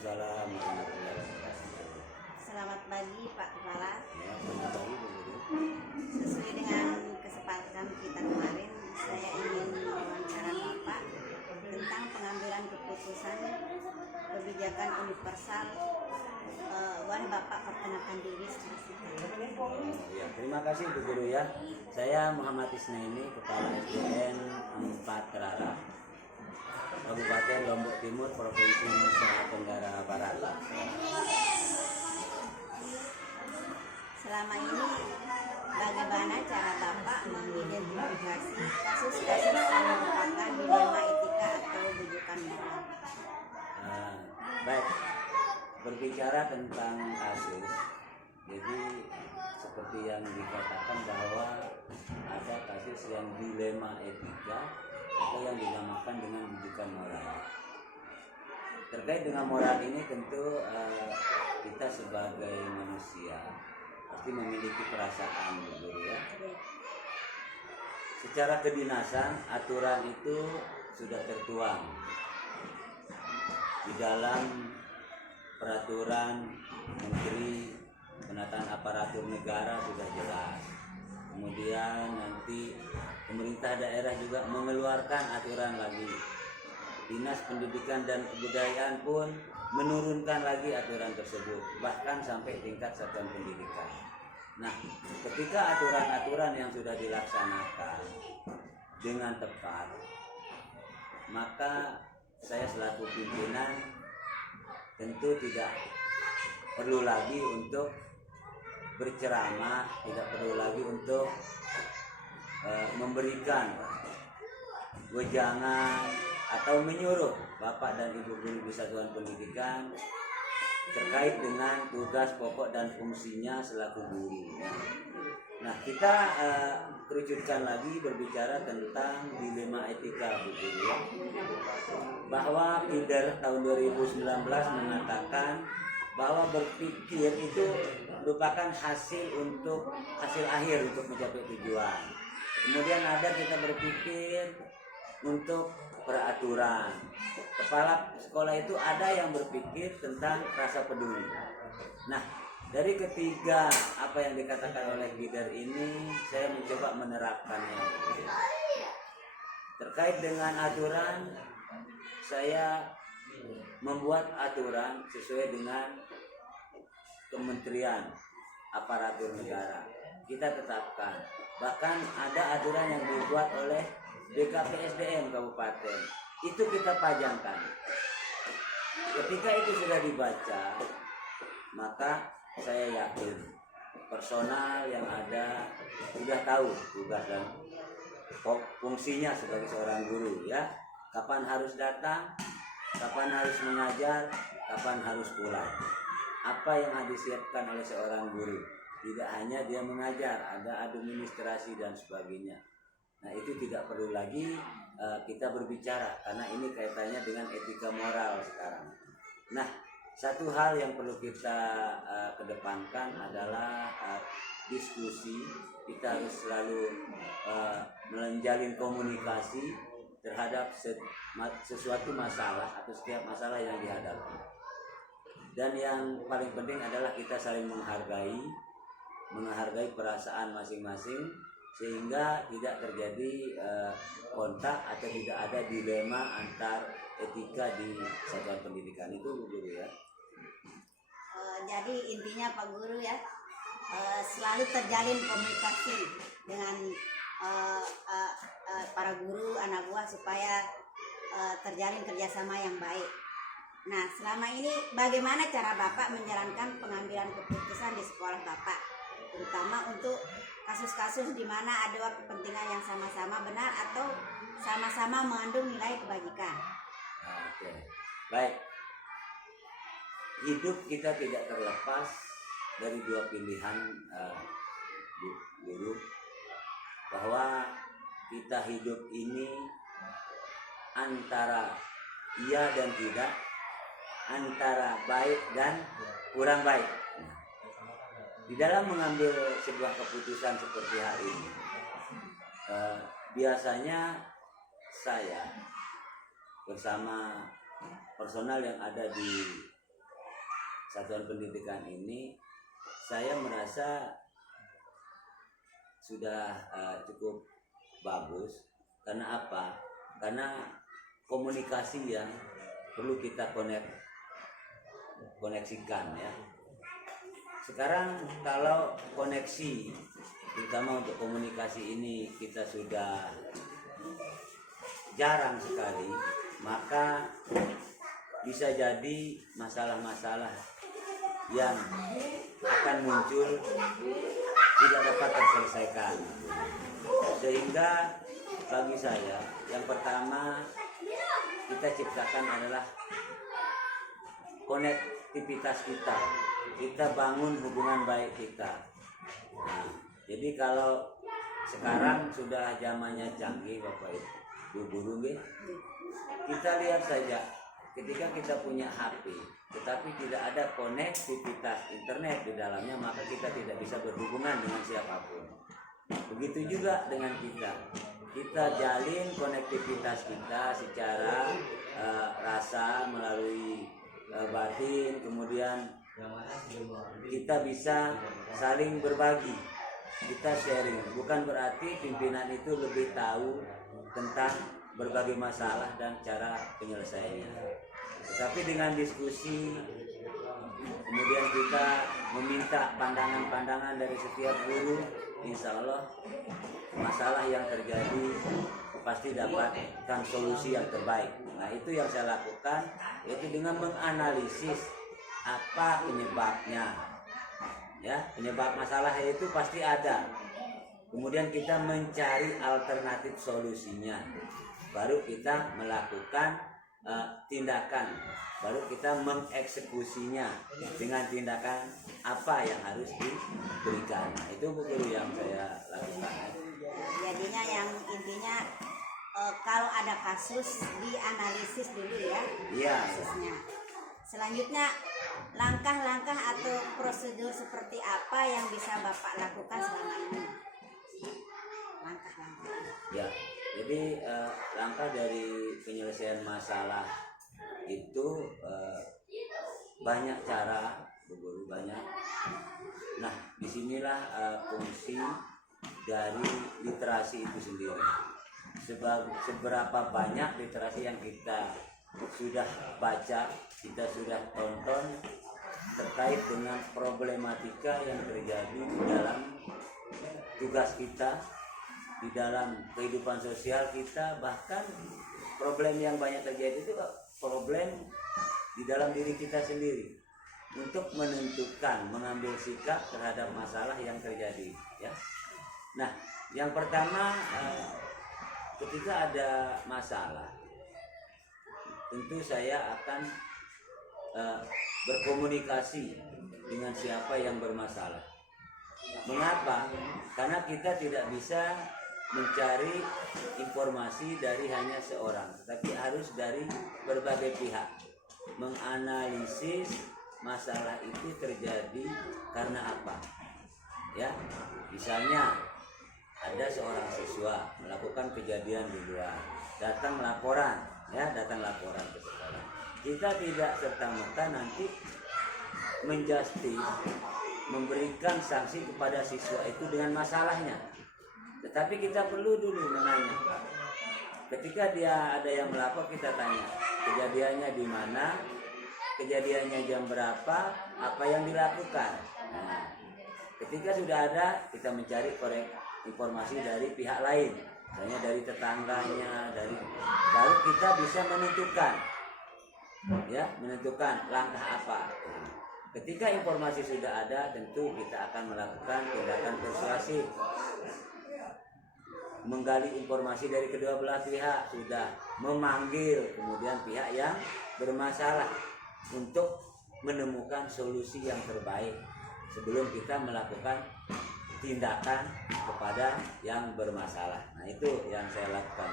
Waalaikumsalam warahmatullahi wabarakatuh. Selamat pagi Pak Kepala. Ya, selamat pagi Bu Guru. Sesuai dengan kesepakatan kita kemarin, saya ingin mewawancara Bapak tentang pengambilan keputusan kebijakan universal. Boleh Bapak perkenalkan diri secara singkat? Ya, terima kasih Bu Guru ya. Saya Muhammad Isnaini, Kepala SDN 4 Kerara, Kabupaten Lombok Timur, Provinsi Nusa Tenggara Barat. Selama ini bagaimana cara Bapak mengidentifikasi kasus-kasus yang merupakan dilema etika atau rujukan moral? Baik, berbicara tentang kasus, jadi seperti yang dikatakan bahwa ada kasus yang dilema etika atau yang dinamakan dengan rujukan moral. Terkait dengan moral ini tentu kita sebagai manusia pasti memiliki perasaan, Bu Guru ya. Secara kedinasan aturan itu sudah tertuang di dalam peraturan Menteri Penataan Aparatur Negara sudah jelas. Kemudian nanti pemerintah daerah juga mengeluarkan aturan lagi. Dinas Pendidikan dan Kebudayaan pun menurunkan lagi aturan tersebut, bahkan sampai tingkat satuan pendidikan. Nah, ketika aturan-aturan yang sudah dilaksanakan dengan tepat, maka saya selaku pimpinan tentu tidak perlu lagi untuk berceramah, tidak perlu lagi untuk memberikan wejangan atau menyuruh Bapak dan Ibu Guru di Satuan Pendidikan terkait dengan tugas pokok dan fungsinya selaku guru. Nah, kita kerucutkan lagi berbicara tentang dilema etika, Bu Guru ya. Bahwa PIDER tahun 2019 mengatakan bahwa berpikir itu merupakan hasil akhir untuk mencapai tujuan. Kemudian ada kita berpikir untuk peraturan. Kepala sekolah itu ada yang berpikir tentang rasa peduli. Nah, dari ketiga apa yang dikatakan oleh PIDER ini, saya mencoba menerapkannya. Terkait dengan aturan, saya membuat aturan sesuai dengan Kementerian Aparatur Negara. Kita tetapkan. Bahkan ada aturan yang dibuat oleh BKPSDM Kabupaten. Itu kita pajangkan. Ketika itu sudah dibaca, maka saya yakin personal yang ada sudah tahu tugas dan fungsinya sebagai seorang guru ya. Kapan harus datang, kapan harus mengajar, kapan harus pulang. Apa yang disiapkan oleh seorang guru. Tidak hanya dia mengajar, ada administrasi dan sebagainya. Nah, itu tidak perlu lagi kita berbicara karena ini kaitannya dengan etika moral sekarang. Nah, satu hal yang perlu kita kedepankan adalah diskusi. Kita harus selalu menjalin komunikasi terhadap sesuatu masalah atau setiap masalah yang dihadapi. Dan yang paling penting adalah kita saling menghargai perasaan masing-masing sehingga tidak terjadi kontak atau tidak ada dilema antar etika di satuan pendidikan itu, Bu Guru ya. Jadi intinya Pak Guru ya, selalu terjalin komunikasi dengan para guru, anak buah supaya terjalin kerjasama yang baik. Nah, selama ini bagaimana cara Bapak menjalankan pengambilan keputusan di sekolah Bapak, terutama untuk kasus-kasus di mana ada kepentingan yang sama-sama benar atau sama-sama mengandung nilai kebajikan? Oke, baik. Hidup kita tidak terlepas dari dua pilihan, Guru, bahwa kita hidup ini antara iya dan tidak, antara baik dan kurang baik. Di dalam mengambil sebuah keputusan seperti hari ini, biasanya saya bersama personal yang ada di satuan pendidikan ini saya merasa sudah cukup bagus. Karena apa? Karena komunikasi yang perlu kita koneksikan ya. Sekarang kalau koneksi terutama untuk komunikasi ini kita sudah jarang sekali, maka bisa jadi masalah-masalah yang akan muncul tidak dapat terselesaikan. Sehingga bagi saya yang pertama kita ciptakan adalah konektivitas kita bangun hubungan baik kita. Nah, jadi kalau sekarang sudah zamannya canggih Bapak Ibu guru, kita lihat saja ketika kita punya HP tetapi tidak ada konektivitas internet di dalamnya, maka kita tidak bisa berhubungan dengan siapapun. Begitu juga dengan kita jalin konektivitas kita secara rasa melalui batin, kemudian kita bisa saling berbagi, kita sharing. Bukan berarti pimpinan itu lebih tahu tentang berbagai masalah dan cara penyelesaiannya, tetapi dengan diskusi kemudian kita meminta pandangan-pandangan dari setiap guru, insya Allah masalah yang terjadi pasti dapatkan solusi yang terbaik. Nah, itu yang saya lakukan, yaitu dengan menganalisis apa penyebabnya. Ya, penyebab masalah itu pasti ada. Kemudian kita mencari alternatif solusinya. Baru kita melakukan tindakan, baru kita mengeksekusinya dengan tindakan apa yang harus diberikan. Nah, itu guru yang saya lakukan. Jadinya yang intinya kalau ada kasus dianalisis dulu ya, Iya. kasusnya. Selanjutnya langkah-langkah atau prosedur seperti apa yang bisa Bapak lakukan selama ini? Langkah-langkah. Ya, jadi langkah dari penyelesaian masalah itu banyak cara, Bu Guru, banyak. Nah, disinilah fungsi dari literasi itu sendiri. Seberapa banyak literasi yang kita sudah baca, kita sudah tonton terkait dengan problematika yang terjadi di dalam tugas kita, di dalam kehidupan sosial kita, bahkan problem yang banyak terjadi itu problem di dalam diri kita sendiri, untuk menentukan, mengambil sikap terhadap masalah yang terjadi ya. Nah, yang pertama ketika ada masalah, tentu saya akan berkomunikasi dengan siapa yang bermasalah. Mengapa? Karena kita tidak bisa mencari informasi dari hanya seorang, tetapi harus dari berbagai pihak. Menganalisis masalah itu terjadi karena apa? Ya, misalnya ada seorang siswa melakukan kejadian di luar, datang laporan ke sekolah. Kita tidak serta-merta nanti menjustis, memberikan sanksi kepada siswa itu dengan masalahnya, tetapi kita perlu dulu menanya. Ketika dia ada yang melapor, kita tanya kejadiannya di mana, kejadiannya jam berapa, apa yang dilakukan. Nah, ketika sudah ada, kita mencari informasi dari pihak lain, misalnya dari tetangganya, baru kita bisa menentukan langkah apa. Ketika informasi sudah ada, tentu kita akan melakukan tindakan persuasif, menggali informasi dari kedua belah pihak, sudah memanggil kemudian pihak yang bermasalah untuk menemukan solusi yang terbaik sebelum kita melakukan tindakan kepada yang bermasalah. Nah, itu yang saya lakukan.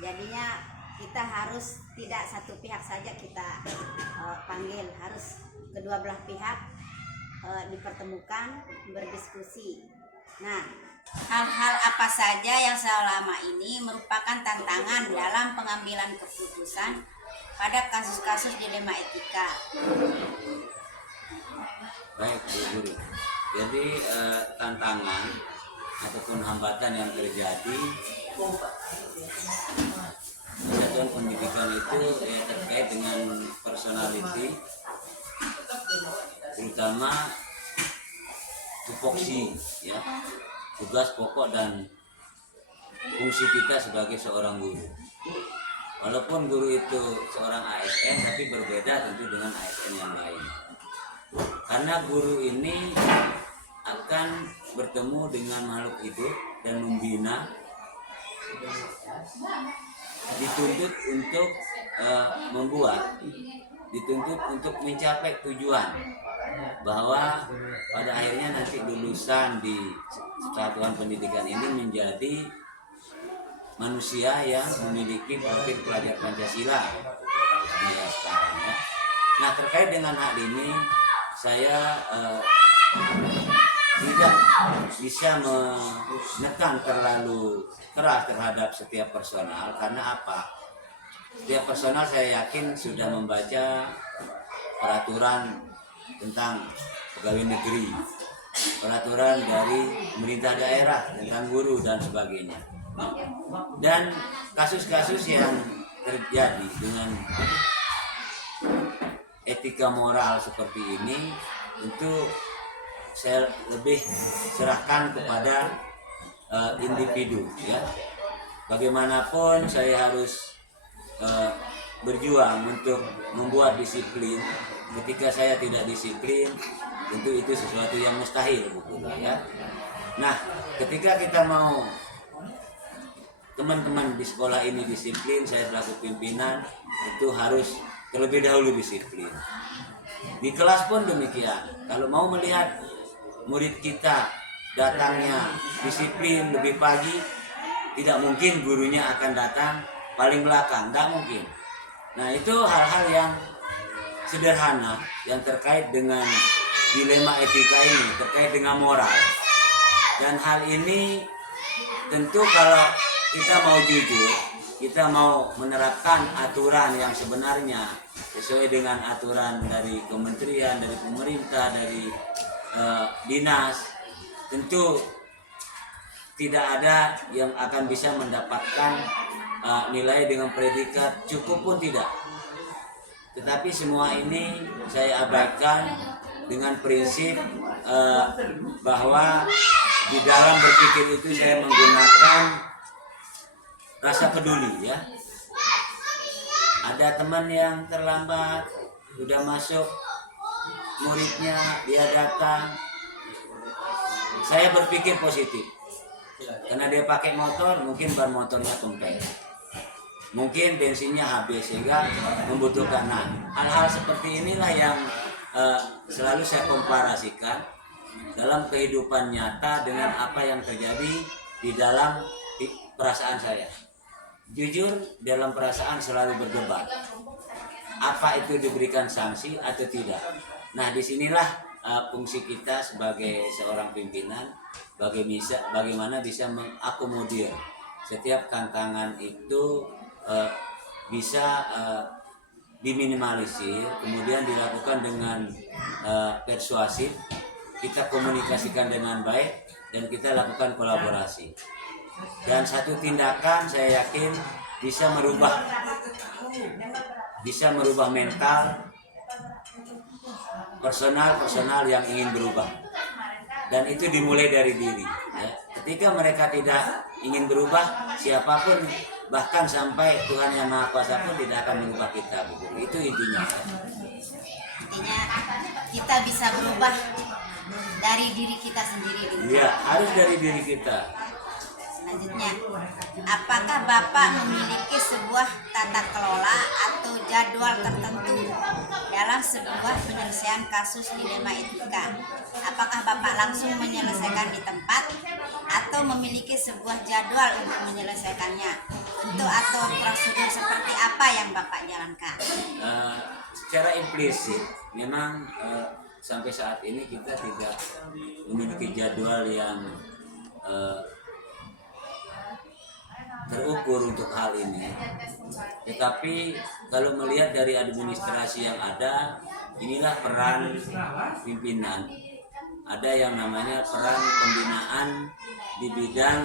Jadinya kita harus tidak satu pihak saja kita panggil, harus kedua belah pihak dipertemukan, berdiskusi. Nah, hal-hal apa saja yang selama ini merupakan tantangan dalam pengambilan keputusan pada kasus-kasus dilema etika. Baik, Bu Guru. Jadi tantangan ataupun hambatan yang terjadi di satuan pendidikan itu terkait dengan personality, terutama tupoksi, ya, tugas pokok dan fungsi kita sebagai seorang guru. Walaupun guru itu seorang ASN, tapi berbeda tentu dengan ASN yang lain. Karena guru ini akan bertemu dengan makhluk hidup dan membina, dituntut untuk dituntut untuk mencapai tujuan, bahwa pada akhirnya nanti lulusan di satuan pendidikan ini menjadi manusia yang memiliki profil pelajar Pancasila ya sekarang, ya. Nah, terkait dengan hal ini saya tidak bisa menekan terlalu keras terhadap setiap personal. Karena apa? Setiap personal saya yakin sudah membaca peraturan tentang pegawai negeri, peraturan dari pemerintah daerah tentang guru dan sebagainya. Dan kasus-kasus yang terjadi dengan etika moral seperti ini tentu saya lebih serahkan kepada individu, ya. Bagaimanapun saya harus berjuang untuk membuat disiplin. Ketika saya tidak disiplin, tentu itu sesuatu yang mustahil, ya. Nah, ketika kita mau teman-teman di sekolah ini disiplin, saya selaku pimpinan itu harus terlebih dahulu disiplin. Di kelas pun demikian. Kalau mau melihat murid kita datangnya disiplin lebih pagi, tidak mungkin gurunya akan datang paling belakang, tidak mungkin. Nah, itu hal-hal yang sederhana yang terkait dengan dilema etika ini, terkait dengan moral. Dan hal ini tentu kalau kita mau jujur, kita mau menerapkan aturan yang sebenarnya sesuai dengan aturan dari kementerian, dari pemerintah, dari dinas, tentu tidak ada yang akan bisa mendapatkan nilai dengan predikat cukup pun tidak. Tetapi semua ini saya abaikan dengan prinsip bahwa di dalam berpikir itu saya menggunakan rasa peduli, ya. Ada teman yang terlambat, sudah masuk muridnya, dia datang, saya berpikir positif. Karena dia pakai motor, mungkin ban motornya kempes, mungkin bensinnya habis sehingga membutuhkan. Nah, hal-hal seperti inilah yang selalu saya komparasikan dalam kehidupan nyata dengan apa yang terjadi di dalam perasaan saya. Jujur, dalam perasaan selalu berdebat. Apa itu diberikan sanksi atau tidak? Nah, disinilah fungsi kita sebagai seorang pimpinan, bagaimana bisa mengakomodir setiap tantangan itu bisa diminimalisir, kemudian dilakukan dengan persuasif, kita komunikasikan dengan baik, dan kita lakukan kolaborasi. Dan satu tindakan saya yakin bisa merubah mental personal yang ingin berubah. Dan itu dimulai dari diri, ya. Ketika mereka tidak ingin berubah, siapapun, bahkan sampai Tuhan Yang Maha Kuasa pun tidak akan merubah kita. Itu intinya. Intinya kita bisa berubah dari diri kita sendiri dulu. Iya, harus dari diri kita. Selanjutnya, apakah Bapak memiliki sebuah tata kelola atau jadwal tertentu dalam sebuah penyelesaian kasus dilema etika? Apakah Bapak langsung menyelesaikan di tempat atau memiliki sebuah jadwal untuk menyelesaikannya? Bentuk atau prosedur seperti apa yang Bapak jalankan? Secara implisit, memang sampai saat ini kita tidak memiliki jadwal yang terukur untuk hal ini. Tetapi kalau melihat dari administrasi yang ada, inilah peran pimpinan. Ada yang namanya peran pembinaan di bidang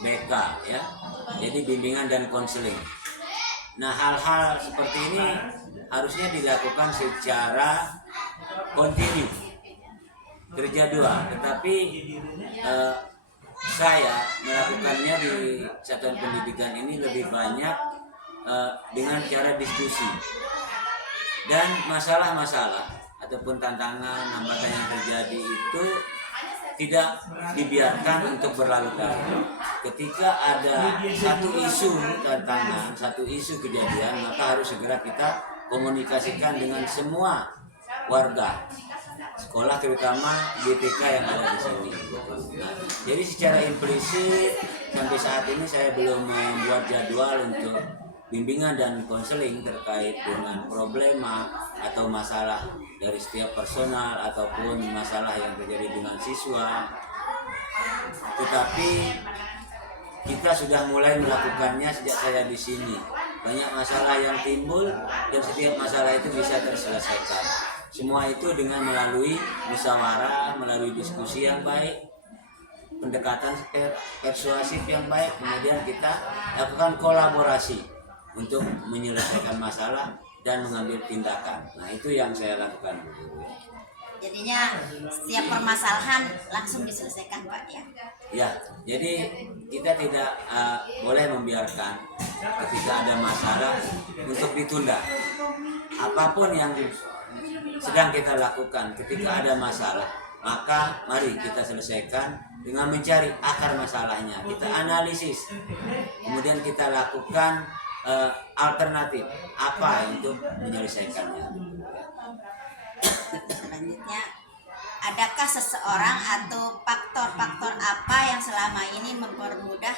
BK ya. Jadi bimbingan dan konseling. Nah, hal-hal seperti ini harusnya dilakukan secara kontinu, terjadwal. Tetapi saya melakukannya di satuan pendidikan ini lebih banyak dengan cara diskusi, dan masalah-masalah ataupun tantangan hambatan yang terjadi itu tidak dibiarkan untuk berlarut-larut. Ketika ada satu isu tantangan, satu isu kejadian, maka harus segera kita komunikasikan dengan semua warga sekolah, terutama GTK yang ada di sini. Nah, jadi secara implisit sampai saat ini saya belum membuat jadwal untuk bimbingan dan konseling terkait dengan problema atau masalah dari setiap personal ataupun masalah yang terjadi dengan siswa. Tetapi kita sudah mulai melakukannya sejak saya di sini. Banyak masalah yang timbul dan setiap masalah itu bisa terselesaikan. Semua itu dengan melalui musyawarah, melalui diskusi yang baik, pendekatan persuasif yang baik, kemudian kita lakukan kolaborasi untuk menyelesaikan masalah dan mengambil tindakan. Nah, itu yang saya lakukan. Jadinya setiap permasalahan langsung diselesaikan, Pak ya. Ya, jadi kita tidak boleh membiarkan ketika ada masalah untuk ditunda. Apapun yang sedang kita lakukan ketika ada masalah, maka mari kita selesaikan dengan mencari akar masalahnya. Kita analisis, kemudian kita lakukan alternatif apa untuk menyelesaikannya. Selanjutnya, adakah seseorang atau faktor-faktor apa yang selama ini mempermudah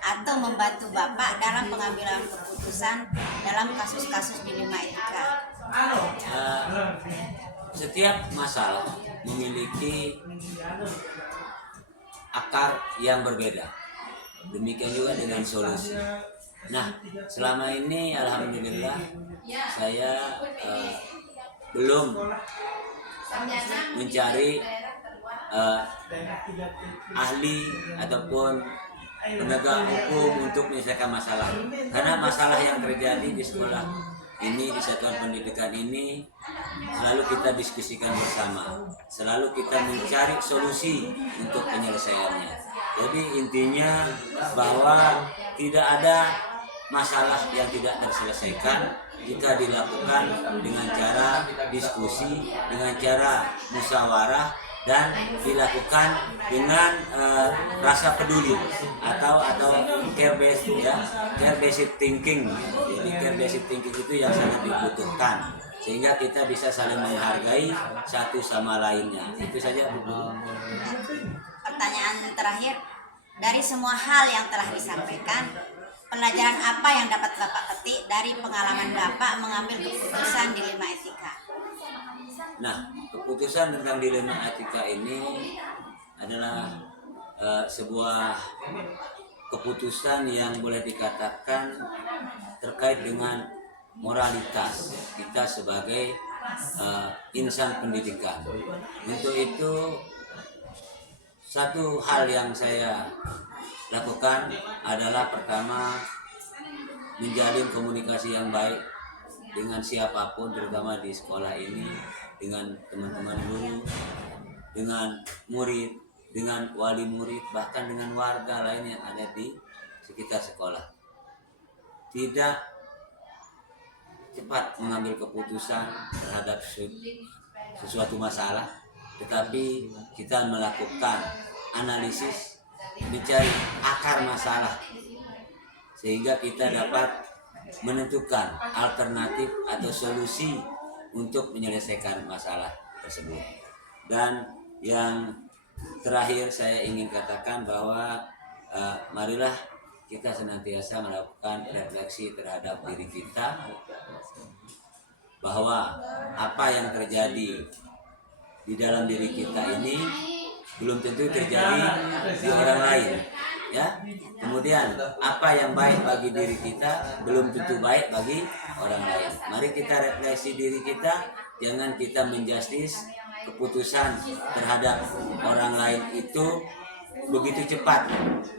atau membantu Bapak dalam pengambilan keputusan dalam kasus-kasus dilema etika? Setiap masalah memiliki akar yang berbeda. Demikian juga dengan solusi. Nah, selama ini alhamdulillah saya belum mencari ahli ataupun penegak hukum untuk menyelesaikan masalah. Karena masalah yang terjadi di sekolah ini, di satuan pendidikan ini, selalu kita diskusikan bersama, selalu kita mencari solusi untuk penyelesaiannya. Jadi intinya bahwa tidak ada masalah yang tidak terselesaikan jika dilakukan dengan cara diskusi, dengan cara musyawarah, dan dilakukan dengan rasa peduli atau care based ya, care based thinking. Jadi care based thinking itu yang sangat dibutuhkan sehingga kita bisa saling menghargai satu sama lainnya. Itu saja, Bu Guru. Pertanyaan terakhir, dari semua hal yang telah disampaikan, pelajaran apa yang dapat Bapak petik dari pengalaman Bapak mengambil keputusan dilema etika? Nah, keputusan tentang dilema etika ini adalah sebuah keputusan yang boleh dikatakan terkait dengan moralitas kita sebagai insan pendidikan. Untuk itu, satu hal yang saya lakukan adalah pertama, menjalin komunikasi yang baik dengan siapapun, terutama di sekolah ini, dengan teman-teman guru, dengan murid, dengan wali murid, bahkan dengan warga lain yang ada di sekitar sekolah. Tidak cepat mengambil keputusan terhadap sesuatu masalah, tetapi kita melakukan analisis, mencari akar masalah sehingga kita dapat menentukan alternatif atau solusi untuk menyelesaikan masalah tersebut. Dan yang terakhir saya ingin katakan bahwa marilah kita senantiasa melakukan refleksi terhadap diri kita, bahwa apa yang terjadi di dalam diri kita ini belum tentu terjadi di orang lain. ya. Kemudian apa yang baik bagi diri kita belum tentu baik bagi orang lain. Mari kita refleksi diri kita, jangan kita menjustis keputusan terhadap orang lain itu begitu cepat.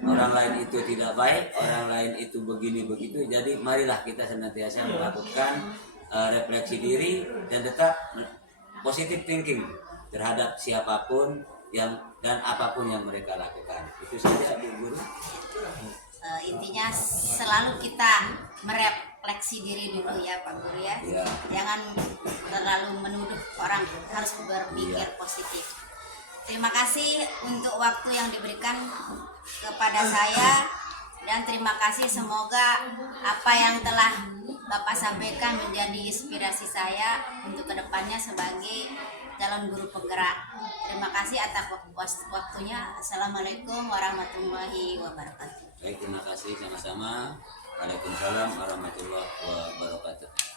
Orang lain itu tidak baik, orang lain itu begini begitu. Jadi marilah kita senantiasa melakukan refleksi diri dan tetap positive thinking terhadap siapapun yang dan apapun yang mereka lakukan. Itu saja Bu Guru. Intinya selalu kita merefleksi diri dulu ya Pak Guru ya. Ya. Jangan terlalu menuduh orang, harus berpikir positif. Terima kasih untuk waktu yang diberikan kepada saya, dan terima kasih, semoga apa yang telah Bapak sampaikan menjadi inspirasi saya untuk kedepannya sebagai calon guru penggerak. Terima kasih atas waktunya. Assalamualaikum warahmatullahi wabarakatuh. Baik, terima kasih sama-sama. Waalaikumsalam warahmatullahi wabarakatuh.